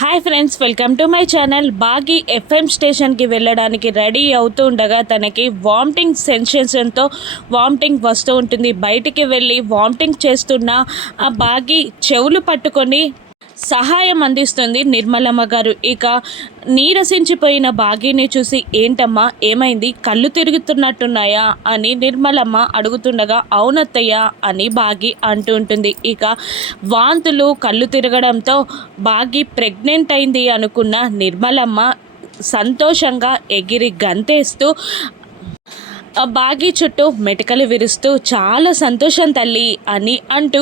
Hi friends, welcome to my channel. Bagi FM స్టేషన్కి వెళ్ళడానికి ready అవుతూ ఉండగా తనకి వామిటింగ్ సెన్సేషన్తో వామిటింగ్ వస్తూ ఉంటుంది. బయటికి వెళ్ళి వామిటింగ్ చేస్తున్న ఆ బాగి చెవులు పట్టుకొని సహాయం అందిస్తుంది నిర్మలమ్మ గారు. ఇక నీరసించిపోయిన బాగీని చూసి, ఏంటమ్మా ఏమైంది, కళ్ళు తిరుగుతున్నట్టున్నాయా అని నిర్మలమ్మ అడుగుతుండగా, అవునత్తయ్య అని బాగి అంటూ ఉంటుంది. ఇక వాంతులు కళ్ళు తిరగడంతో బాగి ప్రెగ్నెంట్ అయింది అనుకున్న నిర్మలమ్మ సంతోషంగా ఎగిరి గంతేస్తూ బాగి చుట్టూ మెటకలు విరుస్తూ, చాలా సంతోషం తల్లి అని అంటూ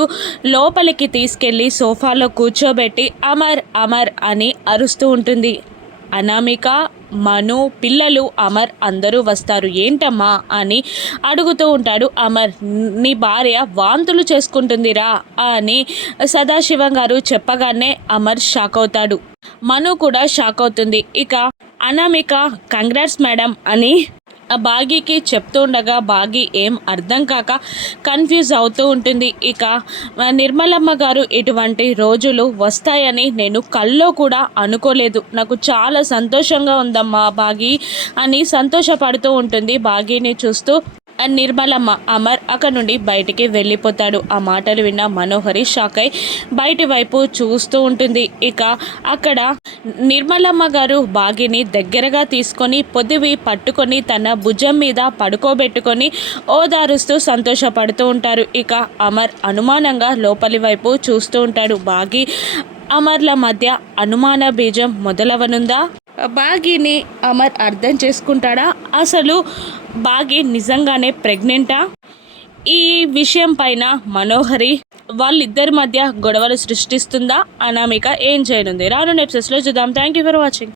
లోపలికి తీసుకెళ్ళి సోఫాలో కూర్చోబెట్టి అమర్ అమర్ అని అరుస్తూ ఉంటుంది. అనామిక, మను, పిల్లలు, అమర్ అందరూ వస్తారు. ఏంటమ్మా అని అడుగుతూ ఉంటాడు అమర్. నీ భార్య వాంతులు చేసుకుంటుందిరా అని సదాశివం గారు చెప్పగానే అమర్ షాక్ అవుతాడు. మను కూడా షాక్ అవుతుంది. ఇక అనామిక కంగ్రాట్స్ మేడం అని బాగీకి చెప్తూ ఉండగా బాగి ఏం అర్థం కాక కన్ఫ్యూజ్ అవుతూ ఉంటుంది. ఇక నిర్మలమ్మ గారు ఇటువంటి రోజులు వస్తాయని నేను కల్లో కూడా అనుకోలేదు, నాకు చాలా సంతోషంగా ఉందమ్మా బాగి అని సంతోషపడుతూ ఉంటుంది. బాగీని చూస్తూ నిర్మలమ్మ. అమర్ అక్కడ నుండి బయటికి వెళ్ళిపోతాడు. ఆ మాటలు విన్న మనోహరి షాక్ అయి బయటి వైపు చూస్తూ ఉంటుంది. ఇక అక్కడ నిర్మలమ్మ గారు బాగిని దగ్గరగా తీసుకొని పొదివి పట్టుకొని తన భుజం మీద పడుకోబెట్టుకొని ఓదారుస్తూ సంతోషపడుతూ ఉంటారు. ఇక అమర్ అనుమానంగా లోపలి వైపు చూస్తూ ఉంటాడు. బాగి అమర్ల మధ్య అనుమాన బీజం మొదలవనుందా? బాగిని అమర్ అర్థం చేసుకుంటాడా? అసలు బాగి నిజంగానే ప్రెగ్నెంటా? ఈ విషయం పైన మనోహరి వాళ్ళిద్దరి మధ్య గొడవలు సృష్టిస్తుందా? అనామిక ఏం చేయనుంది? రానున్న ఎపిసోడ్స్లో చూద్దాం. Thank you for watching.